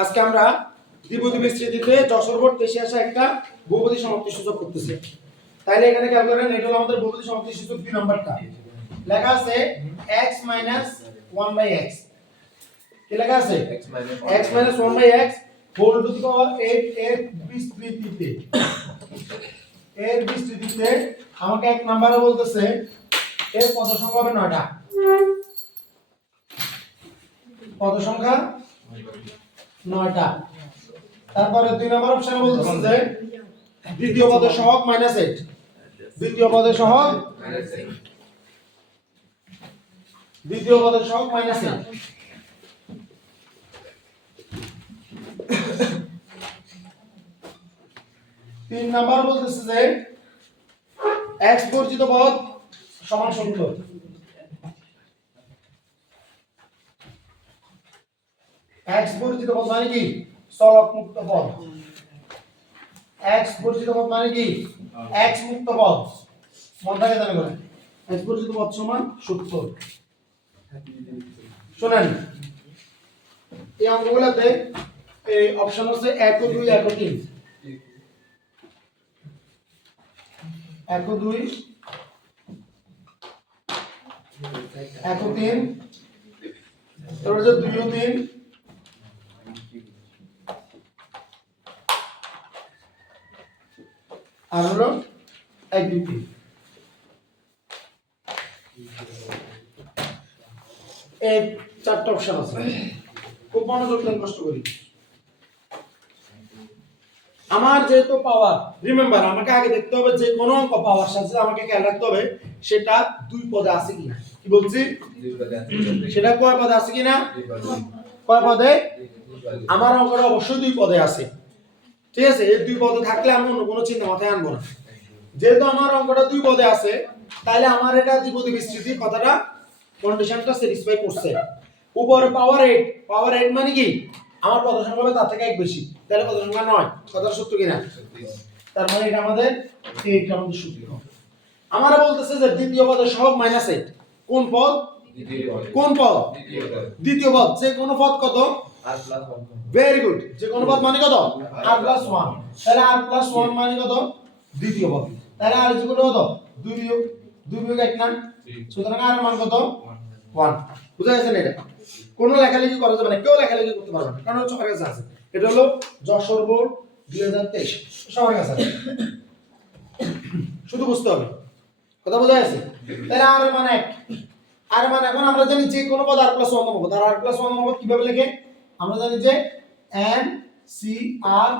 আজকে আমরা দ্বিপদী বিস্তৃতিতে যশোর বোর্ড পেশে আসা একটা বহুপদী সমাপ্তি সূচক করতেছি। তাইলে এখানে খেয়াল করেন, এটা হলো আমাদের বহুপদী সমাপ্তি সূচক 2 নাম্বারটা। লেখা আছে x - 1/x। কি লেখা আছে? x - 1/x whole to the power 8 এর বিস্তৃতিতে আমাকে এক নাম্বারে বলতেছে এর পদ সংখ্যা হবে 9টা। পদ সংখ্যা 9টা। তারপরে 2 নম্বর অপশনে বলতেছে যে দ্বিতীয় পদের সহগ -8। দ্বিতীয় পদের সহগ -8। 3 নাম্বার বলতেছে যে x বর্জিত পদ সমান 70। x বর্জিত পদ মানে কি? চলক মুক্ত পদ। x বর্জিত পদ মানে কি? x মুক্ত পদ। মনে থাকে জানা করে x বর্জিত পদ সমান 70। শুনেন, এই অঙ্কগুলোতে এই অপশন আছে 1 ও 2 1 ও 3। 1 ও 2 1 ও 3, তারপরে যে 2 ও 3, আর হলো 1 2 3। এই চারটা অপশন আছে। খুব মনোযোগ দিয়ে কষ্ট করি। আমার যেহেতু পাওয়ার, রিমেম্বার আমাকে আগে দেখতে হবে যে কোনো অঙ্ক পাওয়ার সাথে আমাকে খেয়াল রাখতে হবে সেটা দুই পদে আছে কিনা। কি বলছি? সেটা কয় পদে আছে কিনা? কয় পদে? আমার অঙ্কটা অবশ্যই দুই পদে আছে। ঠিক আছে, এই দুই পদে থাকলে আমি অন্য কোনো চিন্তা মাথায় আনবো না। যেহেতু আমার অঙ্কটা দুই পদে আছে, তাহলে আমার এটা দ্বিপদী বিস্তৃতি কথাটা কন্ডিশনটা স্যাটিসফাই করছে। উপরে পাওয়ার 8, পাওয়ার 8 মানে কি? আমার পদ সংখ্যা হবে তার থেকে এক বেশি, তাহলে পদ সংখ্যা 9। কথাটা সত্য কিনা? তার মানে এটা আমাদের এইটা আমাদের সত্য। আমরা বলতেছে যে দ্বিতীয় পদের সহগ -8। কোন পদ? কোন পদ? দ্বিতীয় পদ। যে কোন পদ কত? r+1। Very good. যে কোন পদ মানে কত? r+1। তাহলে r+1 মানে কত? দ্বিতীয় পদ। তাহলে r = কত? 2 বিয়োগ 1 না? সুতরাং r মান কত? 1। বুঝা গেছে না? এটা কোন লেখালেখি করা যাবে না, কেউ লেখালেখি করতে পারবে না, কারণ সবার কাছে আছে। এটা হলো যশোর বোর্ড 2023, সবার কাছে আছে। শুধু বুঝতে হবে। কথা বোঝা গেছে? তাহলে r এর মান 1। r এর মান এখন আমরা জানি যে কোন পদ r+1 নম্বর, তার r+1 নম্বর কিভাবে লেখে? আমরা জানি যে n c r,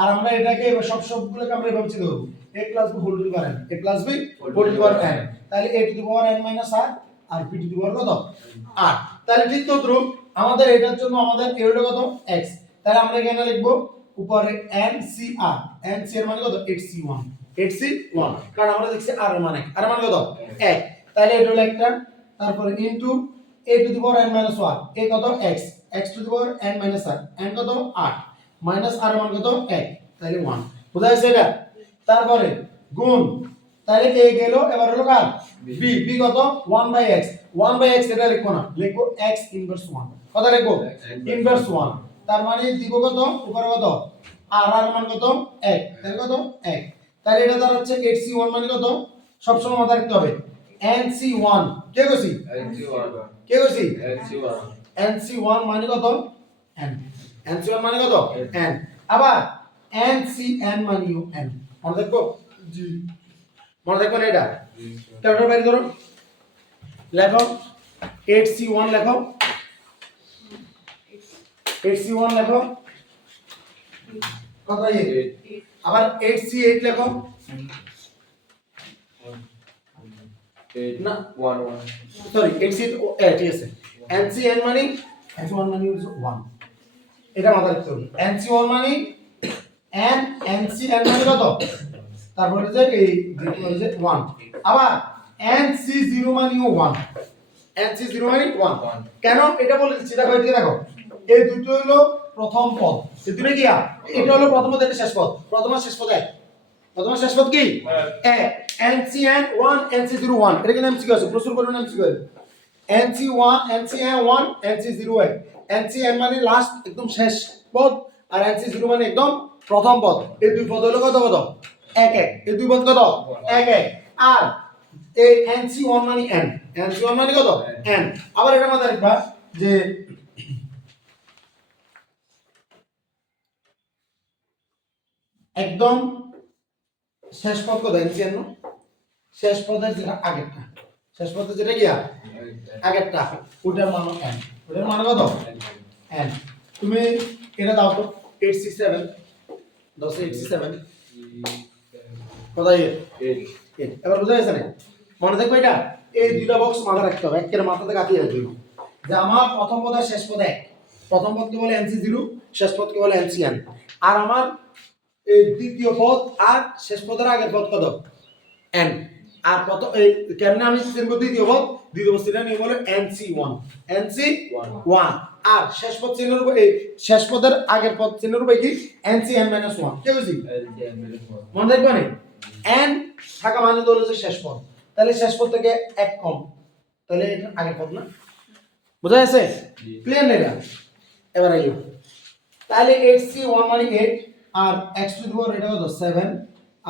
আর আমরা এটাকে সবগুলোকে আমরা এভাবে চিন্তা করব, a + b whole to the power n, a + b whole to the power n। তাহলে a to the power n - r আর b টু দি পাওয়ার কত? r। তাহলে ঠিক তদ্রুপ আমাদের এটার জন্য আমাদের a হলো কত? x। তাহলে আমরা এখানে লিখব উপরে n c r, n c এর মান কত? 8c1, 8c1, কারণ আমরা দেখছি r এর মান 1, r এর মান কত? 1। তাহলে এটা হলো একটা। তারপরে into a to the power n - 1, a কত? x, x to the power n - r, n কত? 8, মাইনাস r এর মান কত? 1, তাহলে 1। বুঝা গেছে এটা? তারপরে গুণ, তাহলে a গেল, এবার হলো কার? b, b কত? 1/x, 1/x এটা লিখবো না, লিখবো x ইনভার্স 1। কত লিখবো? ইনভার্স 1। তার মানে দিব কত? উপরে কত? r, এর মান কত? 1, তাহলে কত? 1। তাহলে এটা দ্বারা হচ্ছে 8c1 মানে কত? সব সময় মাথায় রাখতে হবে nc1। কে কইছি? nc1। কে কইছি? nc1। nc1 মানে কত? n। nc1 মানে কত? n। আবার ncn মানেও n। মনে রাখবো? জি। মনে রাখবেন এটা? ক্যালকুলেটর বের করো। লেখো 8c1 লেখো, 8c1 লেখো কত? 8। আবার 8c8 লেখো। 8 না 1 সরি 8c8 ঠিক আছে। ncn মানে n1 মানে 1, এটা মাথায় রাখতে হবে। nc1 মানে n, ncn মানে কত? তারপরে যে এই যে 1। আবার nc0 মানেও 1, nc0 মানে 1। কেন এটা বলে দিচ্ছি, দেখো এদিকে দেখো, এই দুটো হলো প্রথম পদ, এই দুটো কি? এটা হলো প্রথম পদ, এটা শেষ পদ। প্রথম আর শেষ পদ এক। প্রথম আর শেষ পদ কি? এক। ncn 1, ncn 1, এটা কিন্তু এমসিকিউ আছে, প্রশ্ন করবেন MCQ. NC1 NCN1 NC0 NCN মানে লাস্ট একদম শেষ পদ আর NC0 মানে একদম প্রথম পদ এই দুই পদ হলো কত কত এক এক এই দুই পদ কত এক এক আর এই NC1 মানে n NC1 মানে কত n আবার এটা মাথায় রাখবা যে একদম শেষ পদ কত NCN শেষ পদের যেটা আগেরটা শেষ পদের যেটা কি আগেরটা ওটার মান n ওটার মান কত n তুমি এটা দাও তো 867 10 867 কত এবার বুঝা গেছে না মনে থাকবে এটা এই দুইটা বক্স মাথায় রাখতে হবে একের মাথাতে গাঁথিয়ে রাখতে হবে যে আমার প্রথম পদ আর শেষ পদ এক প্রথম পদকে বলে NC0 শেষ পদকে বলে NCN আর আমার এই দ্বিতীয় পদ আর শেষ পদের আগের পদ কত n আর প্রথম এই কেমনে আমি চিনব দ্বিতীয় পদ নিয়ম হলো NC1 NC1 আর শেষ পদ চিহ্নের উপর এই শেষ পদের আগের পদ চিহ্নের উপর কি NCN - 1 কি বুঝি মনে রাখবে না n থাকা মানে হলো যে শেষ পদ তাহলে শেষ পদ থেকে এক কম তাহলে এটা আগের পদ না বুঝা গেছে ক্লিয়ার না এটা এবার আইও তাহলে 8C1 মানে 8 আর x টু দি পাওয়ার এটা কত 7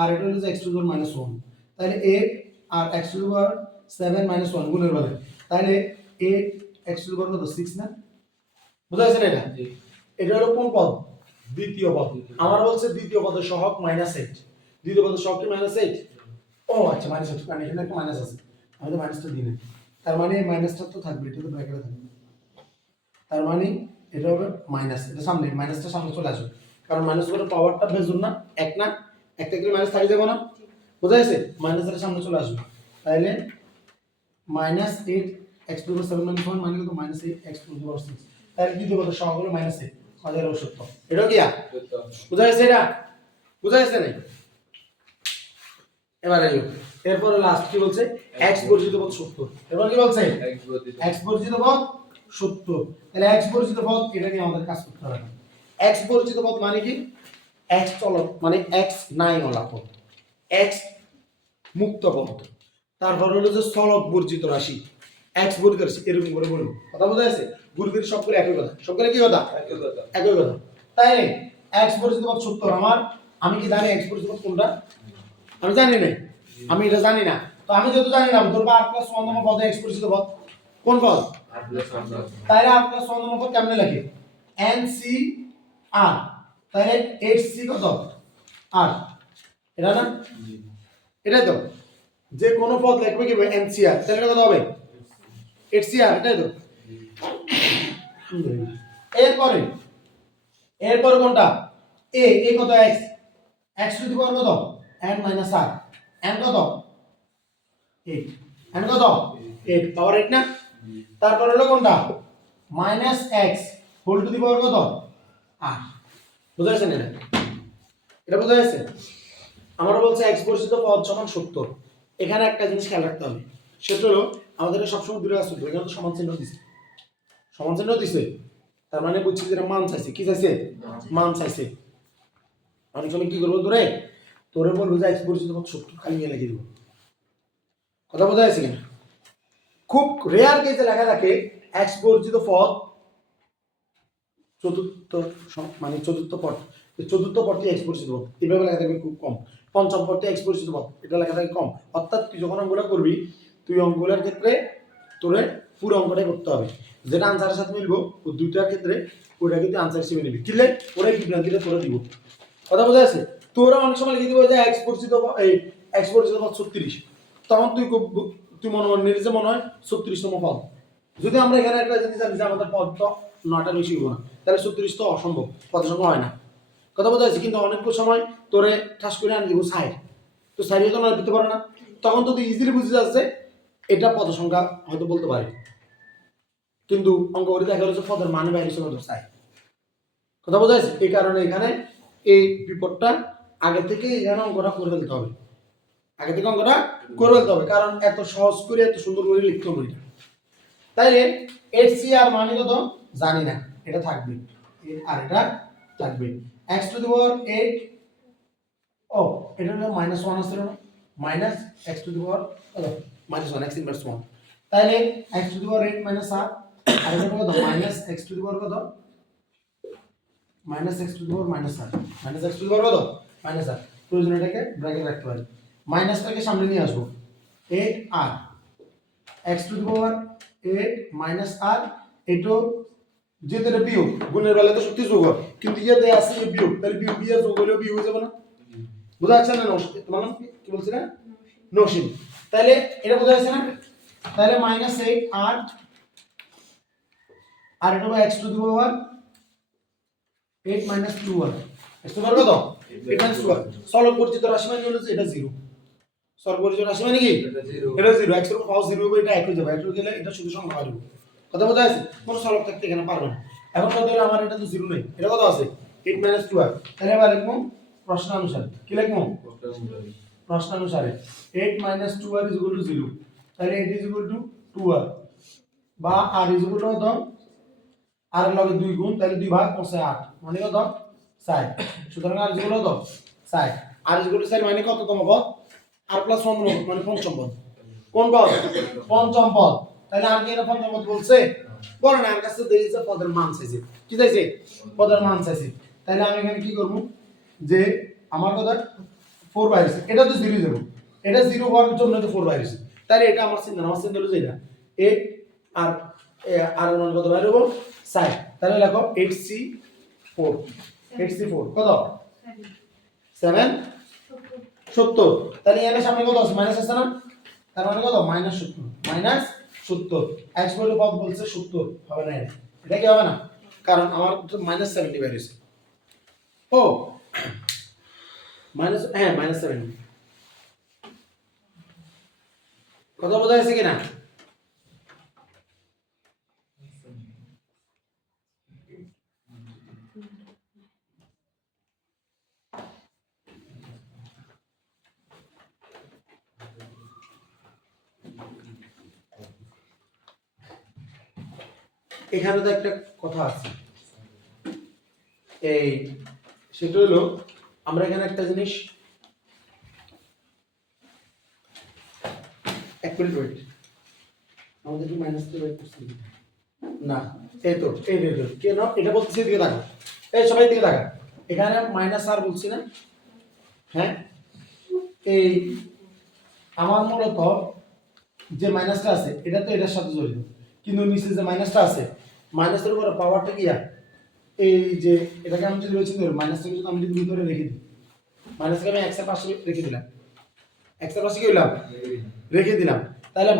আর এটা হলো x টু দি পাওয়ার -1 তাহলে 8 আর x টু দি পাওয়ার 7 - 1 গুণের বলে তাহলে 8 x টু দি পাওয়ার কত 6 না বুঝা গেছে না এটা এটা হলো কোন পদ দ্বিতীয় পদ আমার বলছে দ্বিতীয় পদের সহগ -8 দ্বিতীয় পদের সহগ কি -8 ও আচ্ছা -8 কারণ এখানে একটা মাইনাস আছে আমি তো মাইনাসটা দিই না তার মানে মাইনাসটা তো থাকবে এটা তো ব্র্যাকেটে থাকবে তার মানে এটা হবে মাইনাস এটা সামনে মাইনাসটা সামনে চলে আসবে কারণ মাইনাস করে পাওয়ারটা বেজুর না এক না এক থেকে মাইনাস থাকি যাবে না বুঝা গেছে মাইনাসের সামনে চলে আসবে তাহলে -8 x টু দি পাওয়ার 7 - 1 মানে কত -8 x টু দি পাওয়ার 6 তাহলে দ্বিতীয় পদের সহগ হলো -8 আমাদের সত্য এটা কি বুঝা গেছে এটা বুঝা গেছে না এবার আইও এরপর লাস্ট কি বলছে x বর্জিত পদ 70 এবার কি বলছে x বর্জিত পদ 70 তাহলে x বর্জিত পদ এটা নিয়ে আমাদের কাজ করতে হবে x বর্জিত পদ মানে কি x চলক মানে x নাই ওলা পদ x মুক্ত পদ তারপর হলো যে চলক বর্জিত রাশি x বর্জিত রাশি এরকম করে বলবো কথা বোঝা যাচ্ছে গুরুদের সবগুলো একই কথা সবগুলো কি কথা একই কথা তাইলে x বর্জিত পদ 70 আমার আমি কি জানি x বর্জিত পদ কোনটা আমি জানি না আমি এটা জানি না তো আমি যত জানি না ধরবা r + 1 নম্বর পদে x পরিচিত পদ কোন পদ তাহলে r + 1 নম্বর পদ কেমনে লেখে NC r তাহলে 8C কত r এটা না এটাই তো যে কোন পদ লিখবে কি NC r তাহলে এটা কত হবে 8C r এটাই তো এরপরে কোনটা a কত x টু দি পাওয়ার কত n - r n কত 8 n কত 8 পাওয়ার 8 না তারপর হলো কোনটা -x whole to the power কত r বুঝা গেছে না এটা বুঝা গেছে আমরা বলছে x বর্জিত পদ সমান 70 এখানে একটা জিনিস খেয়াল রাখতে হবে সেটা হলো আমাদের সবসময় দূরে আসতে হবে এখানে তো সমান চিহ্ন দিছে তার মানে বুঝছি যে মান চাইছে কি চাইছে মান চাইছে অনেক সময় কি করবো তোরে বলবো যে x বর্জিত পদ 70 খালি নিয়ে লিখে দিব কথা বোঝা যাচ্ছে কিনা খুব রেয়ার কেসে লেখা থাকে x বর্জিত পদ চতুর্থ মানে চতুর্থ পদটি x বর্জিত পদ এইভাবে লেখা থাকবে খুব কম পঞ্চম পদটি x বর্জিত পদ এটা লেখা থাকে কম অর্থাৎ তুই যখন অঙ্কটা করবি তুই অঙ্কগুলোর ক্ষেত্রে তোরে পুরো অঙ্কটাই করতে হবে যেটা আনসারের সাথে মিলবো ও দুইটার ক্ষেত্রে ওটা কিন্তু আনসার হিসেবে নিবি কিলে ওরা বিভ্রান্তিটা তোরা দিব কথা বোঝা যাচ্ছে তোরা অনেক সময় লিখে দিব যে x বর্জিত এই x বর্জিত পদ 36 তখন তুই মনে নিজে মনে হয় 36 নম্বর পদ যদি আমরা এখানে একটা জিনিস জানি যে আমাদের পদ তো 9টার বেশি হবো না তাহলে 36 তো অসম্ভব পদ সংখ্যা হয় না কথা বোঝা যাচ্ছে কিন্তু অনেক সময় তোরে ঠাস করে আনি দিব 60 তো 60 তো না দিতে পারো না তখন তো তুই ইজিলি বুঝে যাচ্ছে এটা পদ সংখ্যা হয়তো বলতে পারি কিন্তু অঙ্ক করে দেখা গেল যে পদের মানে বাইরে চলে তো 60 কথা বোঝা যাচ্ছে এই কারণে এখানে এই বিপদটা আগে থেকে এখানে অঙ্কটা করে ফেলতে হবে কারণ এত সহজ করে এত সুন্দর করে লিখতে হবে তাইলে 8CR মানে কত জানি না এটা থাকবে আর এটা থাকবে x টু দি পাওয়ার 8 ও এটা হলো -1 আছে না x টু দি পাওয়ার কত -1 x ইনভার্স 1 তাহলে x to the power 8 minus r আর এটা কত minus x to the power কত minus x to the power minus r minus x to the power কত মাইনাস r প্রয়োজন এটাকে bracket রাখতে পারি মাইনাসটাকে সামনে নিয়ে আসবো 8r x to the power 8 minus r এটো যেতে রে বিয়োগ গুণের বেলায় তো সত্যি যোগ হয় কিন্তু ইয়াতে আছে এই বিয়োগ তাহলে বিয়োগ বিয়োগ যোগ হলেও বিয়োগ হয়ে যাবে না বুঝা যাচ্ছে না নৌশিন তোমার নাম কি বলছ না নৌশিন তাহলে এটা বোঝা যাচ্ছে না তাহলে মাইনাস 8r আর এটা হবে x to the power 8 minus 2r x to the power কত 8 মাইনাস 2r সলভ করছি তো রাশি মানে হলো এটা 0 সলভ করছি রাশি মানে কি এটা 0 x এর পাওয়ার 0 হবে এটা 1 হয়ে যাবে 1 হয়ে গেলে এটা শুধু সংখ্যা পারবে কথা বোঝা যাচ্ছে কোন সলভ থাকতে এখানে পারবে না এখন কত হলো আমার এটা তো 0 নেই এটা কত আছে 8 মাইনাস 2r তাহলে এবার লিখবো প্রশ্ন অনুসারে কি লিখবো প্রশ্ন অনুসারে 8 minus 2r is equal to 0 তাহলে 8 ইজ ইকুয়াল টু 2r বা r ইজ ইকুয়াল টু কত r এর লগে 2 গুণ তাহলে 2 ভাগ 8 মানে কত 60 সুতরাং r is equal to 60 r is equal to 60 মানে কততম পদ r প্লাস 1 মানে পঞ্চম পদ কোন পদ পঞ্চম পদ তাহলে আর কি এটা পঞ্চম পদ বলছে বলেন না আর কাছে দেখেছে পদের মান চাইছে কি চাইছে পদের মান চাইছে তাহলে আমি এখানে কি করব যে আমার কথা 4 বাইরেছে এটা তো 0 দেব এটা 0 হওয়ার জন্য তো 4 বাইরেছে তাহলে এটা আমার চিন্তা হলো যেটা 8 আর আর এর মান কত বাইরে হবে 60 তাহলে লেখো 8c4 8c4 কত 7 70 তাহলে এর সামনে কত আছে মাইনাস আছে না তার মানে কত মাইনাস 70 মাইনাস 70 x বলে পদ বলছে 70 হবে না এটা কি হবে না কারণ আমার তো মাইনাস 70 বের হইছে ও মাইনাস হ্যাঁ মাইনাস 70 কথা বোঝা যাচ্ছে কিনা এখানে তো একটা কথা আছে এই সেটা হলো আমরা এখানে একটা জিনিস এক মিনিট ওয়েট আমাদের কি মাইনাস কে ওয়েট করছি না এই তো এই রেট কেন এটা বলতেছি এদিকে দেখো এই সবাই দিকে দেখা এখানে মাইনাস আর বলছি না হ্যাঁ এই আমার মূলত যে মাইনাসটা আছে এটা তো এটার সাথে জড়িত কিন্তু নিচে যে মাইনাসটা আছে মাইনাসের উপরে পাওয়ারটা কি এই যে এটাকে আমি যদি রয়েছে ধরো মাইনাসটাকে যদি আমি যদি ভিতরে রেখে দিই মাইনাসকে আমি x এর পাশে রেখে দিলাম x এর পাশে কি হইলাম রেখে দিলাম তাহলে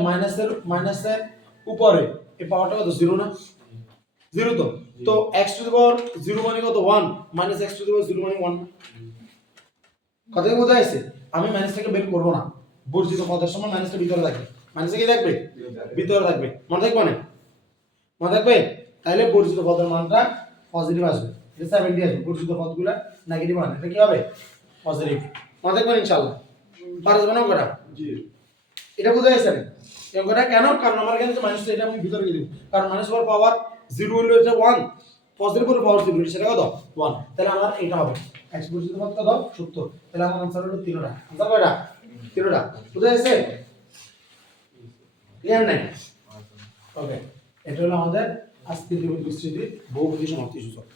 মাইনাসের উপরে এই পাওয়ারটা কত 0 না 0 তো তো x টু দি পাওয়ার 0 মানে কত 1 মাইনাস x টু দি পাওয়ার 0 মানে 1 কথা কি বোঝা যাচ্ছে আমি মাইনাসটাকে বের করব না বর্জিত পদের সময় মাইনাসটা ভিতরে থাকবে মাইনাসটা কি থাকবে ভিতরে থাকবে মনে থাকবে না মনে থাকবে তাহলে বর্জিত পদের মানটা পজিটিভ আসবে এটা 70 আসবে বর্জিত পদগুলো নেগেটিভ মান এটা কি হবে পজিটিভ মনে থাকবে ইনশাআল্লাহ পারবে না করা জি এটা বোঝা যাচ্ছে না এরকম করা কেন কারণ আমার এখানে যে মাইনাসটা এটা আমি ভিতরে দিয়ে দেব কারণ মাইনাস এর পাওয়ার 0 হলো এটা 1 পজিটিভ এর পাওয়ার 0 সেটা কত 1 তাহলে আমার এটা হবে x বর্জিত পদ কত 70 তাহলে আমার आंसर হলো 3টা आंसर কয়টা 3টা বুঝা যাচ্ছে ক্লিয়ার নাই ওকে এটা হলো আমাদের আজকের বিস্তৃতির বহুপদী সমাপ্তি সূচক